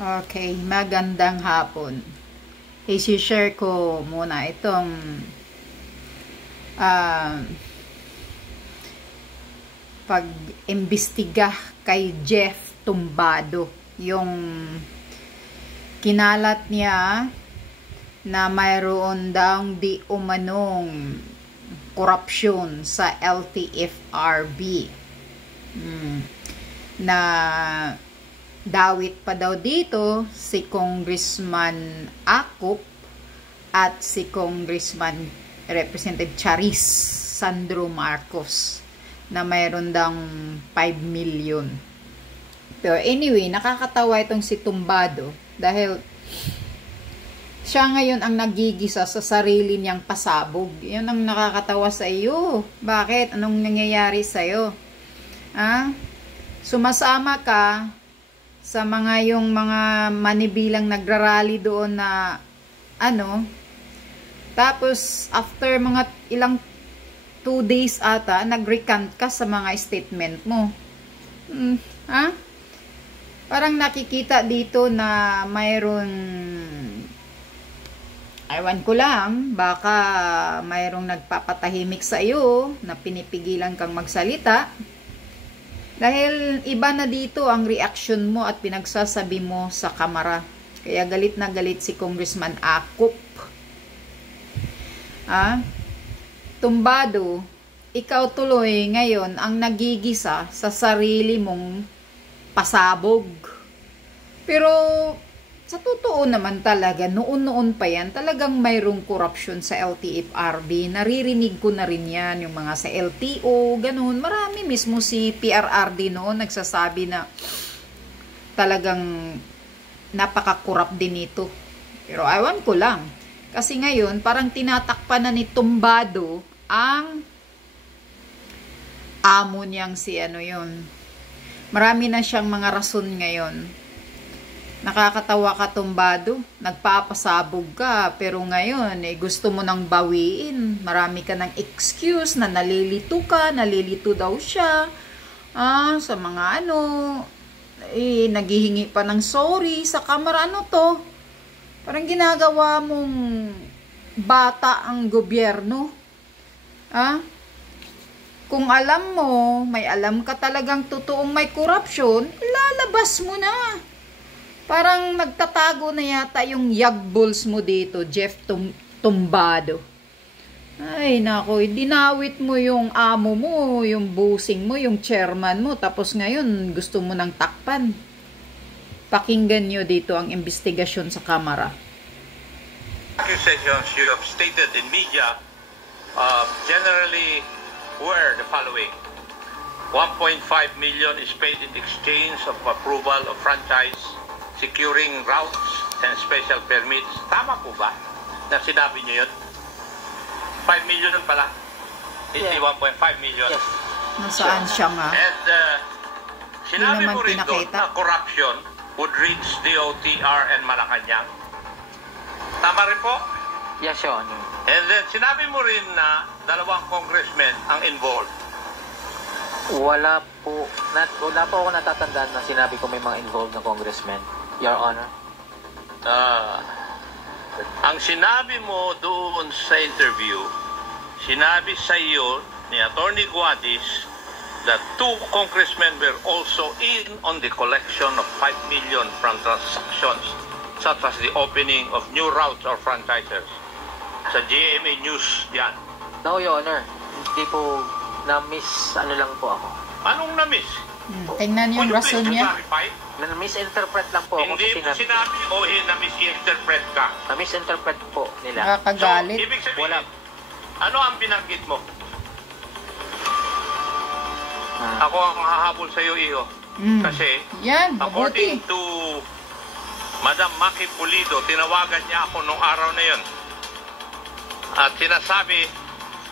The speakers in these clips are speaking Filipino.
Okay, magandang hapon. I-share ko muna itong ah, pag-imbestiga kay Jeff Tumbado. Yung kinalat niya na mayroon daw di umanong korupsyon sa LTFRB. Na dawit pa daw dito si Congressman Akop at si Congressman Representative Charis Sandro Marcos na mayroon daw 5 million. Pero anyway, nakakatawa itong si Tumbado dahil siya ngayon ang nagigisa sa sarili niyang pasabog. Yun ang nakakatawa sa iyo. Bakit? Anong nangyayari sa iyo? Sumasama ka sa yung mga manibilang nagrarally doon na tapos after mga ilang 2 days ata nag-recant ka sa mga statement mo. Parang nakikita dito na mayroon, ewan ko lang, baka mayroong nagpapatahimik sa iyo na pinipigilan kang magsalita. Dahil iba na dito ang reaction mo at pinagsasabi mo sa kamera. Kaya galit na galit si Congressman Akop. Tumbado, ikaw tuloy ngayon ang nagigisa sa sarili mong pasabog. Pero sa totoo naman talaga, noon-noon pa yan, talagang mayroong korupsyon sa LTFRB. Naririnig ko na rin yan, yung mga sa LTO, ganun. Marami mismo si PRRD noon nagsasabi na talagang napaka-corrupt din ito. Pero ewan ko lang. Kasi ngayon, parang tinatakpan na ni Tumbado ang amo niyang si yun. Marami na siyang mga rason ngayon. Nakakatawa ka, Tumbado. Nagpapasabog ka. Pero ngayon, gusto mo nang bawiin. Marami ka ng excuse na nalilito ka. Nalilito daw siya. Sa mga naghihingi pa ng sorry sa kamera. Ano to? Parang ginagawa mong bata ang gobyerno. Kung alam mo, may alam ka talagang totoong may korupsyon, lalabas mo na. Parang nagtatago na yata yung yagbuls mo dito, Jeff Tumbado. Ay, nako, dinawit mo yung amo mo, yung busing mo, yung chairman mo, tapos ngayon gusto mo nang takpan. Pakinggan nyo dito ang investigasyon sa kamera. Accusations you have stated in media generally were the following. 1.5 million is paid in exchange of approval of franchise, securing routes and special permits. Tama po ba na sinabi niyo yun? 5 million pala. Hindi 1.5 million. Yes. Nasaan siya nga? And sinabi mo rin doon na corruption would reach DOTR and Malacanang. Tama rin po? Yes, Your Honor. And then sinabi mo rin na 2 congressmen ang involved. Wala po ako natatandaan na sinabi ko may mga involved na congressmen, Your Honor. Ang sinabi mo doon sa interview, sinabi sa iyo ni Attorney Guadis that 2 congressmen were also in on the collection of 5 million from transactions such as the opening of new routes or franchisers. Sa GMA News yan. No, Your Honor. Hindi po na-miss lang po ako. Anong na-miss? Tingnan yung rason niya. Na-misinterpret lang po ako. Hindi mo sinabi o na-misinterpret ka? Na-misinterpret po nila. Nakakagalit. So, ibig sabihin, ano ang binanggit mo? Ako ang hahabol sa iyo, Iho. Kasi, according to Madam Maki Pulido, tinawagan niya ako nung araw na yon. At sinasabi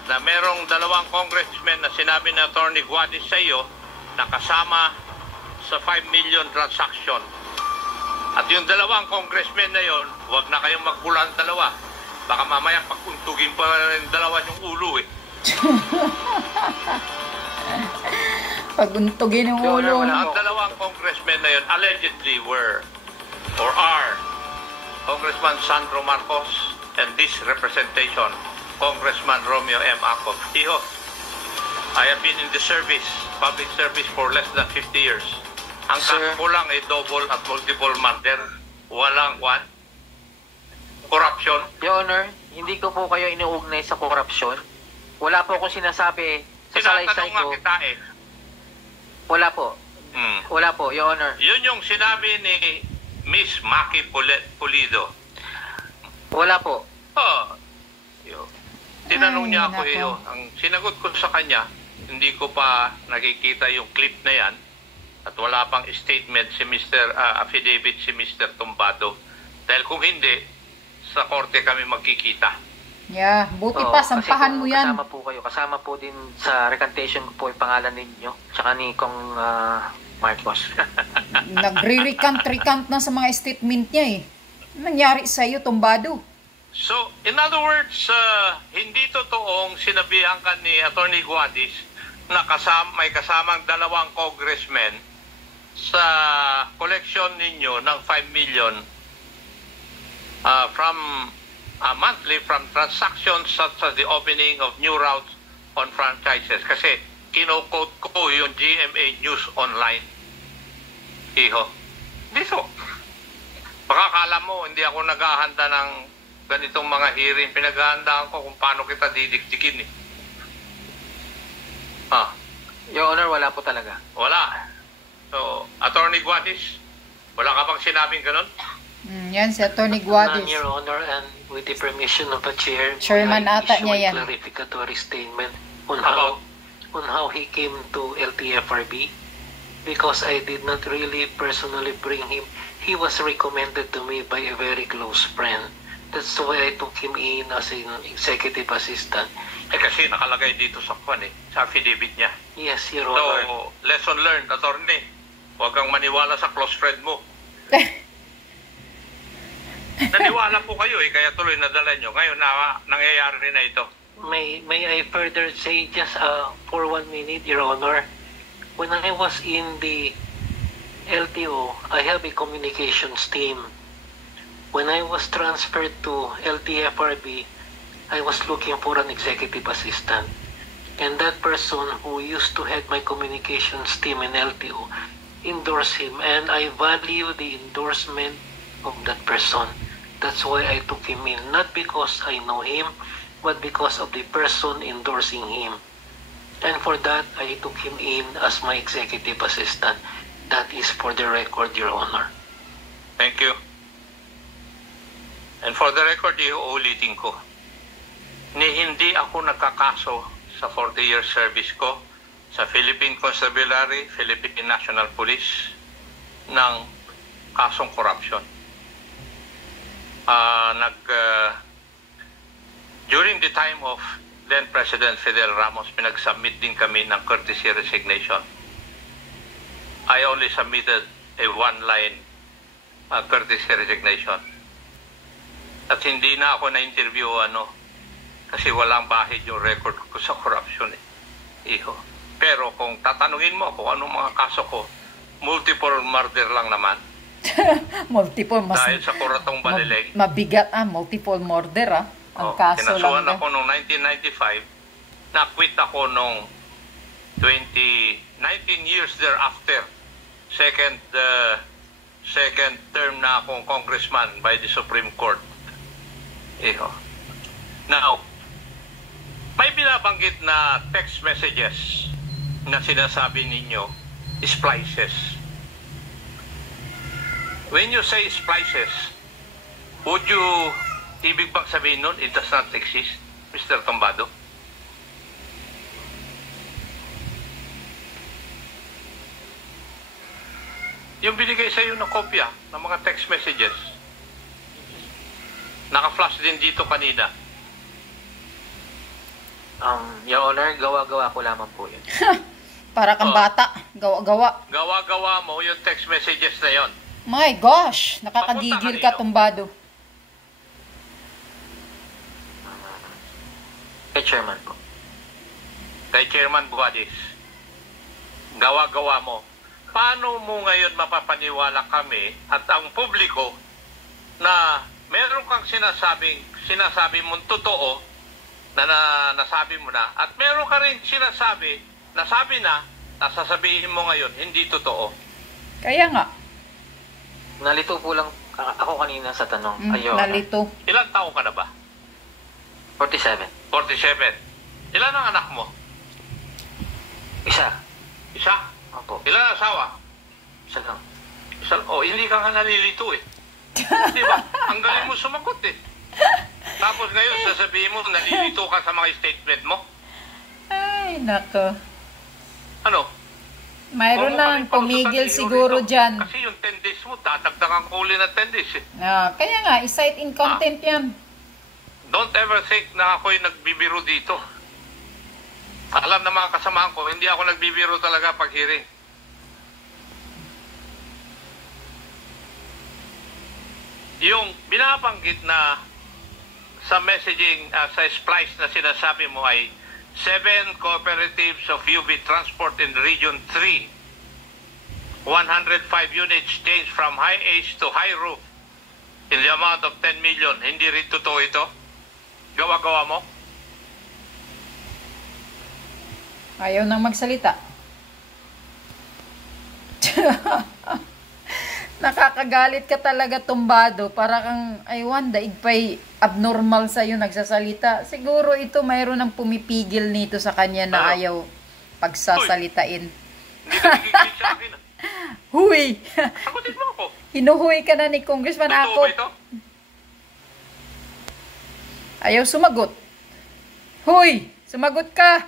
na merong 2 congressmen na sinabi ng Attorney Guadis sa iyo na kasama sa 5 million transaction. At yung 2 congressmen na yon, huwag na kayong magbulan 2. Baka mamaya pagkuntugin pa rin 2 yung ulo eh. Paguntugin yung ulo. Ang 2 congressmen na yun allegedly were or are Congressman Sandro Marcos and this representation, Congressman Romeo M. Acop. Iho, I have been in the service, public service for less than 50 years. Ang kaso ko lang ay double at multiple murder. Walang corruption. Your Honor, hindi ko po kayo inuugnay sa korupsyon. Wala po akong sinasabi sa salaysay ko. Kita eh. Wala po. Wala po, Your Honor. Yun yung sinabi ni Miss Maki Pulido. Wala po. Tinanong niya ako iyo. Ang sinagot ko sa kanya, hindi ko pa nakikita yung clip na yan at wala pang statement si Mr. Affidavit si Mr. Tumbado. Dahil kung hindi, sa korte kami magkikita. Yeah, buti pa, sampahan mo yan. Kasama po kayo. Kasama po din sa recantation ko po yung pangalan ninyo, tsaka ni Kong Marcos. Nagre-recant na sa mga statement niya eh. Nangyari sa iyo, Tumbado? So, in other words, hindi totoong sinabihan ka ni Attorney Guadis na may kasamang dalawang congressmen sa collection ninyo ng 5 million from monthly from transactions such as the opening of new routes on franchises. Kasi kino-quote ko yung GMA News Online. Iho. Dito. Baka kala mo, hindi ako naghahanda ng ganitong mga hearing. Pinaghahandaan ko kung paano kita didikdikin eh. Your Honor, wala po talaga. Wala. So, Attorney Guadis, wala ka bang sinabing ganun? Yan si Attorney Guadis. Your Honor, and with the permission of the chair, Chairman ata niya yan. Clarificatory statement on how he came to LTFRB, because I did not really personally bring him. He was recommended to me by a very close friend. That's why I took him in as an executive assistant. Kasi nakalagay dito sa sa affidavit niya. Yes, Your Honor. So, lesson learned, Attorney. Huwag kang maniwala sa close friend mo. Naniwala po kayo kaya tuloy nadala nyo. Ngayon nangyayari na ito. May I further say just for 1 minute, Your Honor? When I was in the LTO, I have a communications team. When I was transferred to LTFRB, I was looking for an executive assistant. And that person who used to head my communications team in LTO endorsed him. And I value the endorsement of that person. That's why I took him in. Not because I know him, but because of the person endorsing him. And for that, I took him in as my executive assistant. That is for the record, Your Honor. Thank you. And for the record, uulitin ko, hindi ako nagkakaso sa 40-year service ko sa Philippine Constabulary, Philippine National Police ng kasong corruption. During the time of then President Fidel Ramos, pinag-submit din kami ng courtesy resignation. I only submitted a one-line courtesy resignation. At hindi na ako na-interview kasi walang bahid yung record ko sa corruption Iho. Pero kung tatanungin mo kung anong mga kaso ko, multiple murder lang naman. Multiple, mas dahil sa Kuratong Balileg. Mabigat multiple murder ang kaso lang. Kinasuhan ako noong 1995, na-quit ako noong 19 years thereafter. Second term na akong congressman by the Supreme Court. Now, may binabanggit na text messages na sinasabi ninyo, splices. When you say splices, would you, ibig bang sabihin nun, it does not exist, Mr. Tumbado? Yung binigay sa iyo ng kopya ng mga text messages, naka-flash din dito kanina. Your Honor, gawa-gawa ko lamang po yun. Para kang bata, gawa-gawa. Gawa-gawa mo yung text messages na yon. My gosh, nakakagigil ka, Tumbado. Kay Chairman po. Kay Chairman Guadis. Gawa-gawa mo. paano mo ngayon mapapaniwala kami at ang publiko na meron kang sinasabi mong totoo na nasabi mo na, at meron ka rin sinasabi, nasabi na sasabihin mo ngayon, hindi totoo. Kaya nga. Nalito po lang ako kanina sa tanong. Nalito. Ilang taon ka na ba? 47. 47. Ilan ang anak mo? Isa. Isa? Opo. Ilan ang asawa? Isa lang. Hindi ka nga nalilito eh. Di ba? Ang galing mo sumagot eh. Tapos ngayon, sasabihin mo, nalilito ka sa mga statement mo? Ay, nako. Ano? Mayroon lang pumigil siguro dyan. Kasi yung 10 days mo, tatagdagan ko uli ng 10 days eh. Kaya nga, i-cite in contempt yan. Don't ever think na ako'y nagbibiro dito. Alam na mga kasamahan ko, hindi ako nagbibiro talaga pag hearing. Yung binabanggit na sa messaging, sa splice na sinasabi mo ay 7 cooperatives of UV Transport in Region 3. 105 units changed from high age to high roof in the amount of 10 million. Hindi rin totoo ito? Gawa-gawa mo? Ayaw nang magsalita. Nakakagalit ka talaga, tumbado. Para kang, aywan, daig pa'y abnormal sa'yo nagsasalita. Siguro ito mayroon ng pumipigil nito sa kanya na ayaw pagsasalitain. Hindi ka nagigil sa akin. Huy! Sagutin mo ako. Hinuhuy ka na ni Congressman Totoo ako. ba ito? Ayaw sumagot. Huy! Sumagot ka!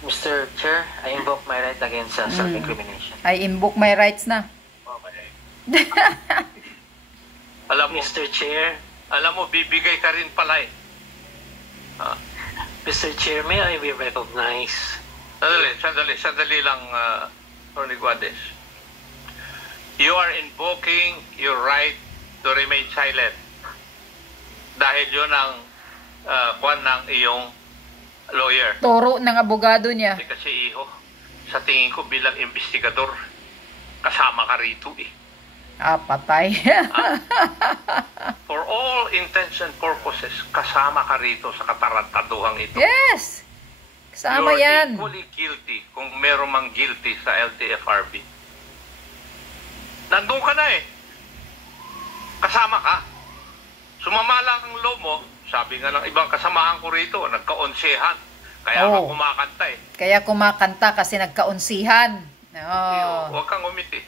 Mr. Chair, I invoke my right against self-incrimination. I invoke my rights na. Alam mo, Mr. Chair, alam mo, bibigay ka rin pala eh. Mr. Chair, may I be recognized? Sandali lang, Tony Guades. You are invoking your right to remain silent. Dahil yun ang kwan ng iyong lawyer. Toro ng abogado niya. Kasi iho, sa tingin ko bilang investigador, kasama ka rito eh. Patay. For all intents and purposes, kasama ka rito sa katarantaduhang ito. Yes! Kasama yan. You're equally guilty kung meron mang guilty sa LTFRB. Nandun ka na eh. Kasama ka. Sumama lang ang loob mo. Sabi nga ng ibang kasamahan ko rito, nagkaonsehan. Kaya ka kumakanta eh. Kaya kumakanta kasi nagkaunsihan. Huwag kang umiti.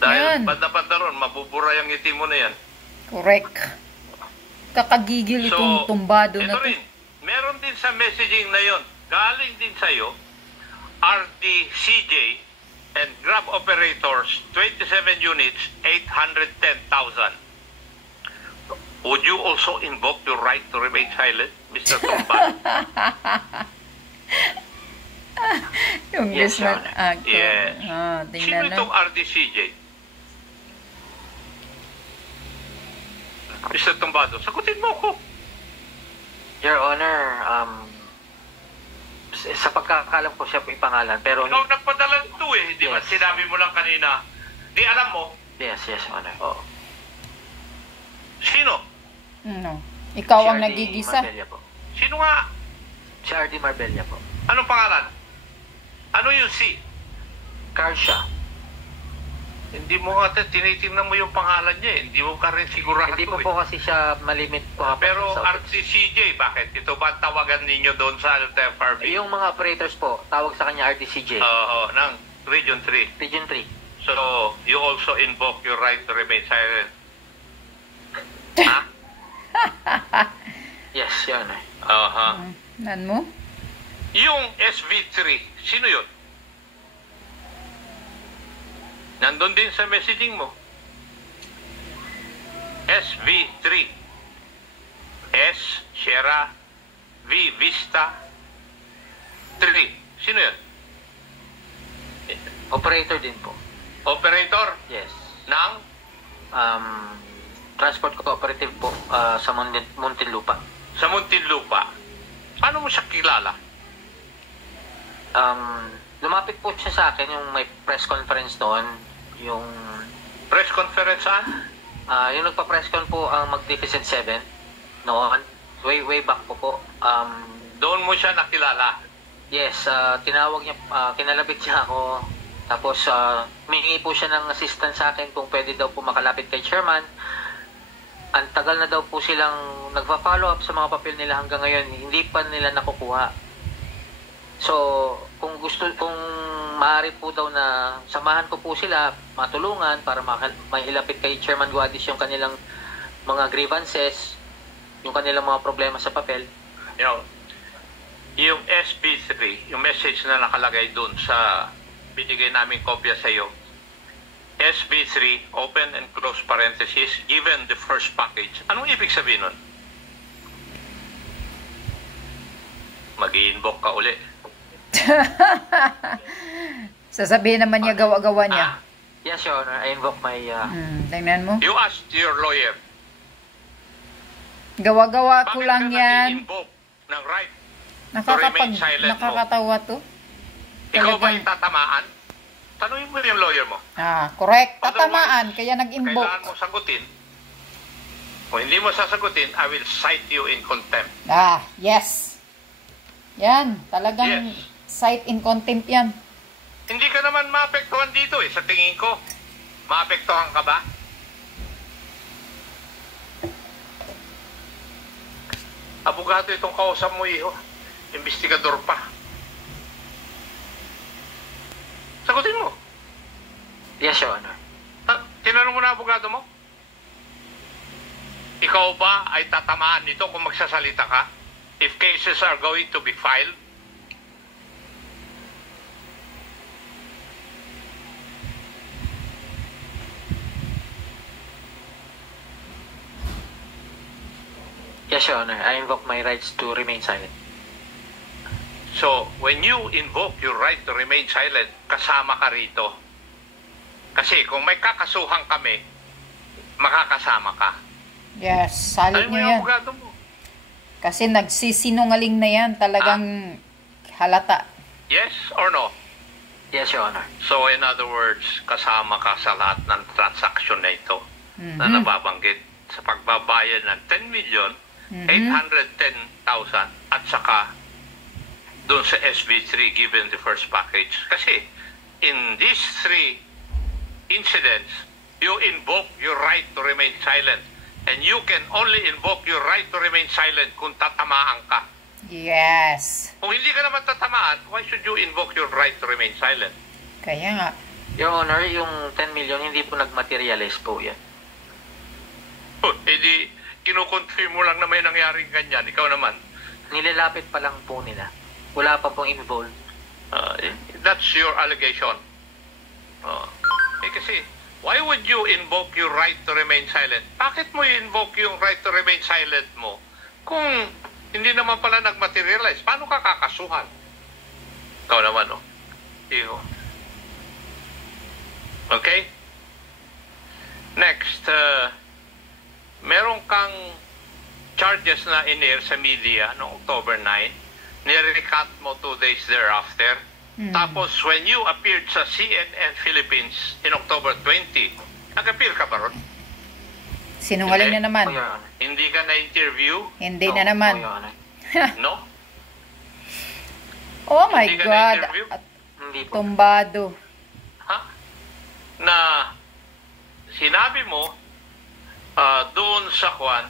Dahil banda-banda ron, mabubura yung ngiti mo na yan. Correct. Kakagigil itong tumbado na ito rin, meron din sa messaging na yon, galing din sa'yo, RDCJ and Grab operators, 27 units, 810,000. Would you also invoke your right to remain silent, Mr. Tumbado? Yung Yes, Your Honor. Yes. Sino Tingnan na. itong RDCJ? Mr. Tumbado, sagutin mo ko. Your Honor, sa pagkakalam ko siya po yung pangalan, pero... Ikaw nagpadala ito eh, di ba? Yes. Sinabi mo lang kanina. Di alam mo. Yes, Your Honor. Oh. Sino? No. Ikaw ang Si RD nagigisa. Marbella po. Sino nga? Si RD Marbella po. Anong pangalan? Ano yung C? Carl siya. Hindi mo nga tinitingnan mo yung pangalan niya eh. Hindi mo ka rin sigurado Hindi pa eh. po kasi siya malimit po. Pero sa RCCJ, bakit? Ito ba ang tawagan ninyo doon sa LTFRB? yung mga operators po, tawag sa kanya RDCJ. Oo, ng Region 3. Region 3. So, you also invoke your right to remain silent. Ha? Yes, Your Honor. Aha. Nan mo? Yung SV3, sino yun? Nandun din sa messaging mo. SV3. S, Sierra, V, Vista, 3. Sino yun? Operator din po. Operator Yes. ng Transport cooperative po sa Muntinlupa. sa Muntinlupa. Paano mo siya kilala? Lumapit po siya sa akin yung may press conference noon. Yung press conference saan? Yung nagpa-press con po ang Magnificent Seven noon. Way back po. Doon mo siya nakilala? Yes, tinawag niya, kinalapit siya ako. Tapos, humingi po siya ng assistance sa akin kung pwede daw po makalapit kay chairman. Ang tagal na daw po silang nagpa-follow up sa mga papel nila hanggang ngayon. Hindi pa nila nakukuha. So, kung maaari po daw na samahan ko po sila, matulungan para mailapit kay Chairman Guadis yung kanilang mga grievances, yung kanilang mga problema sa papel. You know, yung SB3, yung message na nakalagay dun sa binigay naming kopya sa iyo, SB3, open and close parenthesis, given the first package. Anong ibig sabihin nun? Mag-i-invoke ka uli. Sasabihin naman niya gawa-gawa niya. Yes, Your Honor. I invoke my... Tingnan mo. You asked your lawyer. Gawa-gawa ko lang yan. Bakit ka nag-invoke ng right to remain silent mo? Nakakatawa to. Ikaw ba yung tatamaan? Tanungin mo yung lawyer mo. Correct. Tatamaan. Kaya nag-invoke. Kailangan mo sagutin. Kung hindi mo sasagutin, I will cite you in contempt. Yes. Yan. Talagang Yes. cite in contempt yan. Hindi ka naman maapektuhan dito sa tingin ko. Maapektuhan ka ba? Abogado itong kausap mo, iho. Investigador pa. Sagutin mo. Yes, Your Honor. Tinanong mo na abogado mo? Ikaw ba ay tatamaan nito kung magsasalita ka? If cases are going to be filed? Yes, Your Honor. I invoke my rights to remain silent. So, when you invoke your right to remain silent, kasama ka rito. Kasi kung may kakasuhan kami, makakasama ka. Yes, salid Ano mo nyo yung yan. abogado mo? Kasi nagsisinungaling na yan. Talagang halata. Yes or no? Yes, Your Honor. So, in other words, kasama ka sa lahat ng transaction na ito na nababanggit sa pagbabayad ng 10,810,000 at saka doon sa SB3 given the first package. Kasi in these three incidents, you invoke your right to remain silent. And you can only invoke your right to remain silent kung tatamaan ka. Yes. Kung hindi ka naman tatamaan, why should you invoke your right to remain silent? Kaya nga. Your Honor, yung 10 million, hindi po nag-materialize po yan. Di, kinukonfirm mo lang na may nangyaring ganyan. Ikaw naman. Nilalapit pa lang po nila. Wala pa pong involved. That's your allegation. Kasi, why would you invoke your right to remain silent? Bakit mo i-invoke yung right to remain silent mo kung hindi naman pala nag-materialize? Paano ka kakasuhan? Ikaw naman, no? Iho. Okay? Next, meron kang charges na in-air sa media noong October 9. Nirecut mo 2 days thereafter. Tapos, when you appeared sa CNN Philippines in October 20, nag-appear ka ba ron? Sinungaling na naman. Hindi ka na-interview? Hindi na naman. No? Oh my Hindi ka God. na-interview? Hindi po. Tumbado. Ha? Na sinabi mo doon sa Kwan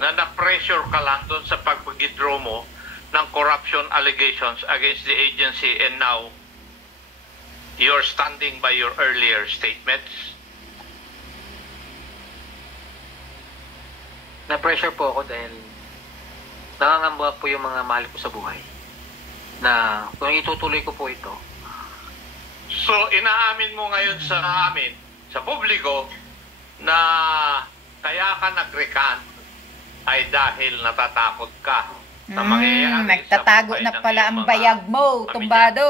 na na-pressure ka lang doon sa pag-withdraw mo ng corruption allegations against the agency and now you're standing by your earlier statements? Na-pressure po ako dahil nangangamba po yung mga mahal ko sa buhay. Na kung itutuloy ko po ito. So, inaamin mo ngayon sa amin, sa publiko, na kaya ka nag-recant ay dahil natatakot ka na mangyayari nagtatago sa buhay na ng pala iyong ang mga bayag mo, pamilya. tumbado.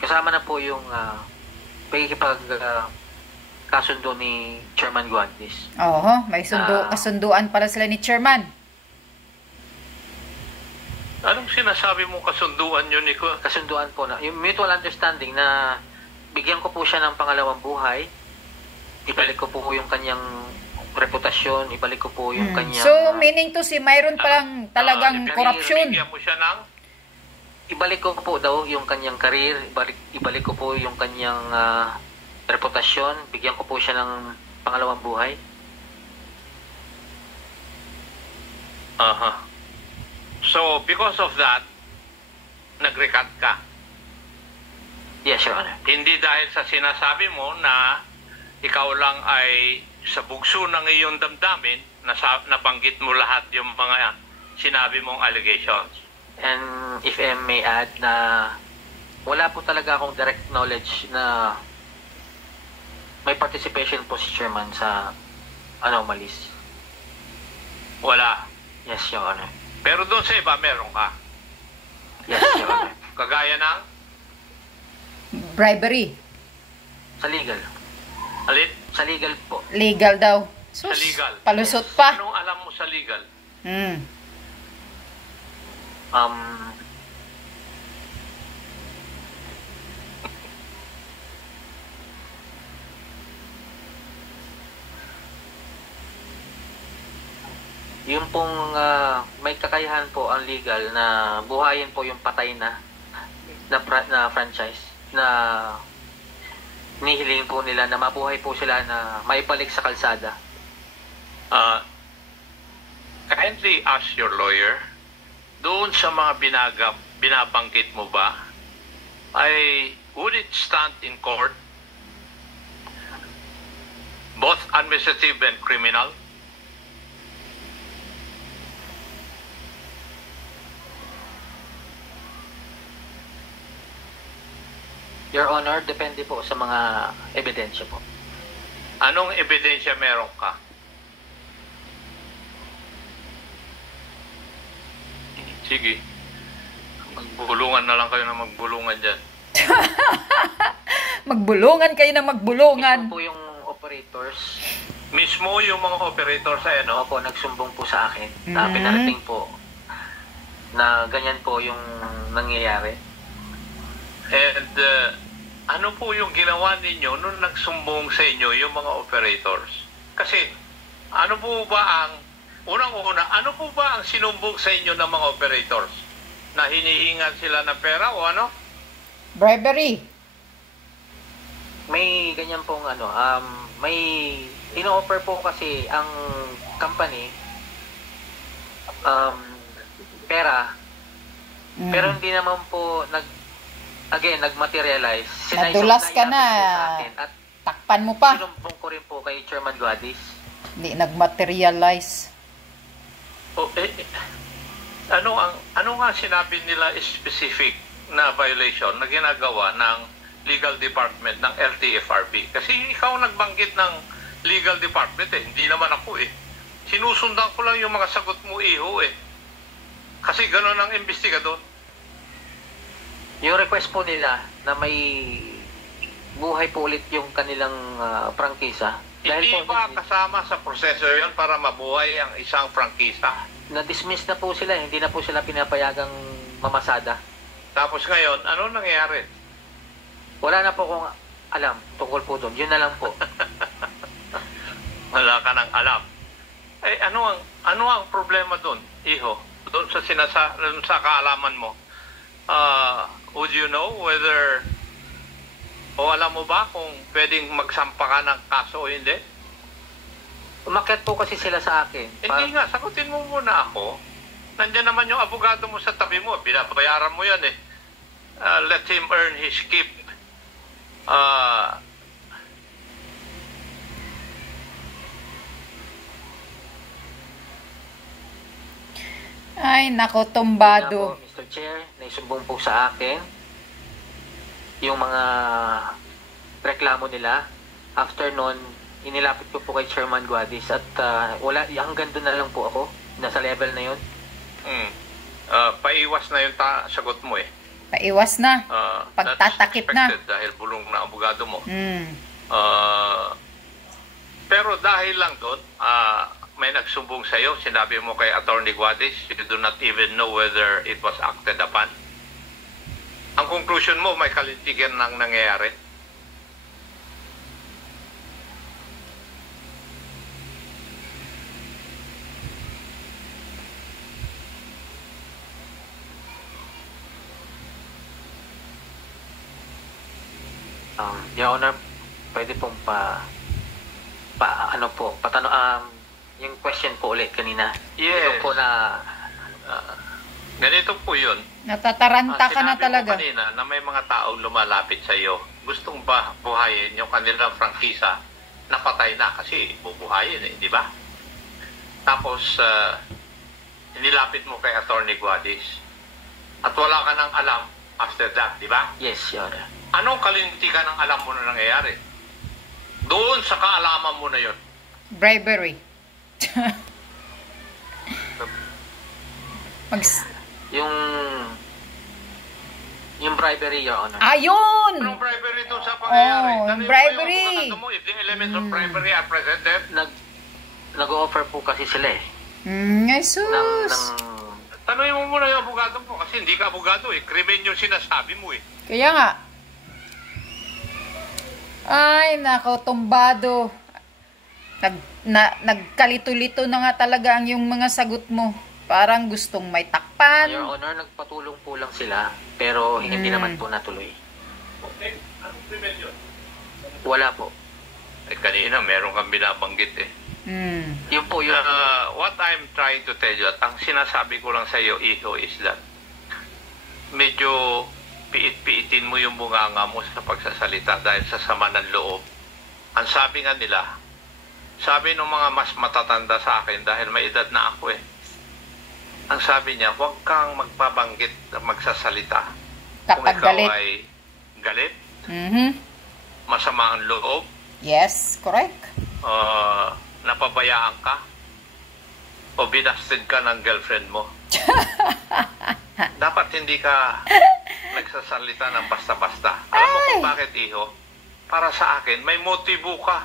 Kasama na po yung pakikipag kasundo ni Chairman Guantes. Oo, may kasunduan pala sila ni Chairman. Anong sinasabi mo kasunduan yun, Nico? Kasunduan po na, yung mutual understanding na bigyan ko po siya ng pangalawang buhay, ibalik ko po yung kanyang reputasyon, ibalik ko po yung kanyang... So, meaning to si mayroon palang talagang korupsyon. Bigyan mo siya ng... Ibalik ko po daw yung kanyang career, ibalik ko po yung kanyang reputasyon, bigyan ko po siya ng pangalawang buhay. Aha. So, because of that, nag-recant ka? Yes, Your Honor. Hindi dahil sa sinasabi mo na ikaw lang ay sa bugso ng iyong damdamin, nabanggit mo lahat yung mga sinabi mong allegations. And if I may add na wala po talaga akong direct knowledge na may participation po si Chairman sa anomalies. Wala. Yes, Your Honor. Pero doon sa iba, meron ka. Yes, Your Honor. Kagaya ng? Bribery. Sa legal. Alin? Sa legal po. Legal daw. Sus, Sa legal. palusot pa. Anong alam mo sa legal? Yung pong may kakayahan po ang legal na buhayin po yung patay na franchise na nihiling po nila na mabuhay po sila na maibalik sa kalsada. Kindly ask your lawyer, doon sa mga binabanggit mo ba, would it stand in court, both administrative and criminal? Your Honor, depende po sa mga ebidensya po. Anong ebidensya meron ka? Sige. Magbulungan na lang kayo na magbulungan dyan. Magbulungan kayo na magbulungan. Mismo po yung operators. Mismo yung mga operators ay ano? Opo, nagsumbong po sa akin. Na pinarating po na ganyan po yung nangyayari. And ano po yung ginawa ninyo nung nagsumbong sa inyo yung mga operators? Kasi ano po ba ang unang-una, ano po ba ang sinumbong sa inyo ng mga operators? Na hinihingan sila ng pera o ano? Bribery. May ganyan pong may ino-offer po kasi ang company pera. Pero hindi naman po nagmaterialize. Nadulas ka na. At takpan mo pa. sinumbong ko rin po kay Chairman Guadis. Hindi nagmaterialize. Ano nga sinabi nila specific na violation na ginagawa ng legal department ng LTFRB? Kasi ikaw nagbanggit ng legal department hindi naman ako Sinusundan ko lang yung mga sagot mo iho Kasi gano'n ang investigador. Yung request po nila na may buhay po ulit yung kanilang prangkisa. Hindi ba kasama sa proseso yon para mabuhay ang isang prangkisa? Na-dismiss na po sila, hindi na po sila pinapayagang mamasada. Tapos ngayon, ano nangyayari? Wala na po akong alam tungkol po doon. Yun na lang po. Wala ka nang alam. Ano ang problema doon, iho? Doon sa kaalaman mo? Would you know whether alam mo ba kung pwedeng magsampa ka ng kaso o hindi? Umakyat po kasi sila sa akin. Hindi nga, sagutin mo muna ako. Nandiyan naman yung abogado mo sa tabi mo. Binabayaran mo yan let him earn his keep. Ay, nako, tumbado. Mr. Chair, naisumbong po sa akin yung mga reklamo nila. After nun, inilapit ko po kay Chairman Guadis at hanggang doon na lang po ako. Nasa level na yun. Paiwas na yung sagot mo Paiwas na. Pagtatakip na. Dahil bulong na abogado mo. Pero dahil lang doon, may nagsumbong sa'yo, sinabi mo kay Attorney Guadis, you do not even know whether it was acted upon. Ang conclusion mo, may kalintigan nang nangyayari. Your Honor, pwede pong yung question po ulit kanina. Yes. Ito po na, ganito po yun. Natataranta ka na talaga. Sinabi mo kanina na may mga taong lumalapit sa iyo. Gustong ba buhayin yung kanilang prangkisa na patay na kasi bubuhayin di ba? Tapos, nilapit mo kay Attorney Guadis at wala ka nang alam after that, di ba? yes, Your Honor. Anong kalintikan ang alam mo na nangyayari? Doon sa kaalaman mo na yun. Bribery. Yung bribery, Your Honor. Ayun! Anong bribery doon sa pangyayari? Yung bribery. If the elements of bribery are presented, Nag-o-offer po kasi sila Jesus! tanongin mo muna yung abogado mo kasi hindi ka abogado krimen yung sinasabi mo Kaya nga. Ay, nako, tumbado. Nagkalito-lito na nga talaga ang yung mga sagot mo. Parang gustong may takpan. Your Honor, nagpatulong po lang sila, pero hindi naman po natuloy. Okay, anong krimen yun? Wala po. Kanina meron kang binabanggit Yun po yun. What I'm trying to tell you at ang sinasabi ko lang sa iyo, Iho, is that medyo piit-piitin mo yung bunganga mo sa pagsasalita dahil sa sama ng loob. Ang sabi nga nila, sabi ng mga mas matatanda sa akin dahil may edad na ako ang sabi niya, huwag kang magpabanggit na magsasalita kung Kapag ikaw galit. ay galit, masama ang loob, Yes, correct. napabayaan ka, o binasted ka ng girlfriend mo. Dapat hindi ka nagsasalita ng basta-basta. Alam mo kung bakit, Iho? Para sa akin, may motibo ka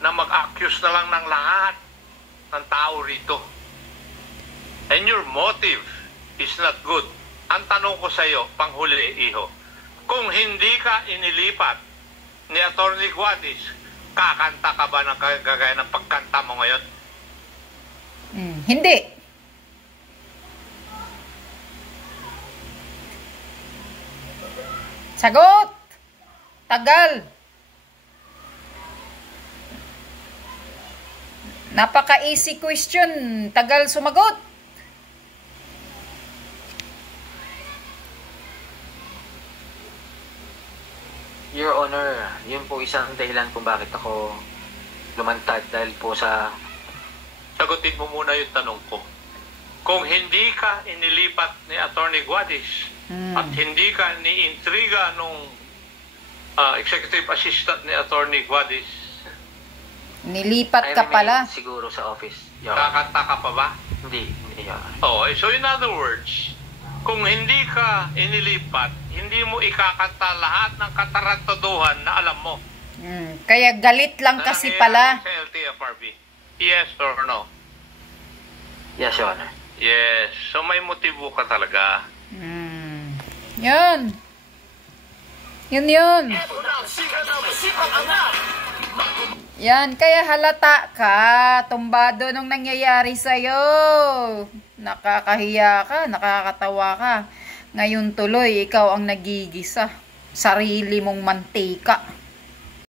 na mag-accuse na lang ng lahat ng tao rito. And your motive is not good. Ang tanong ko sa iyo, panghuli, Iho, kung hindi ka inilipat ni Attorney Guadis, kakanta ka ba ng kagaya ng pagkanta mo ngayon? Hindi. Sagot! Tagal! Napaka-easy question. Tagal sumagot. Your Honor, yun po isang dahilan kung bakit ako lumantad dahil po sa... Sagutin mo muna yung tanong ko. Kung hindi ka inilipat ni Attorney Guadis at hindi ka ni-intriga nung executive assistant ni Attorney Guadis, Nilipat ka pala. Siguro sa office. Your Honor. kakanta ka pa ba? Hindi, Your Honor. So in other words, kung hindi ka inilipat, hindi mo ikakanta lahat ng katarantaduhan na alam mo. Kaya galit lang Na kasi nangyayari pala. sa LTFRB. Yes or no? Yes, Your Honor. Yes. So may motibo ka talaga. Yun. Yun. Yan, kaya halata ka. Tumbado nung nangyayari sa'yo. Nakakahiya ka, nakakatawa ka. Ngayon tuloy, ikaw ang nagigisa. Sarili mong mantika.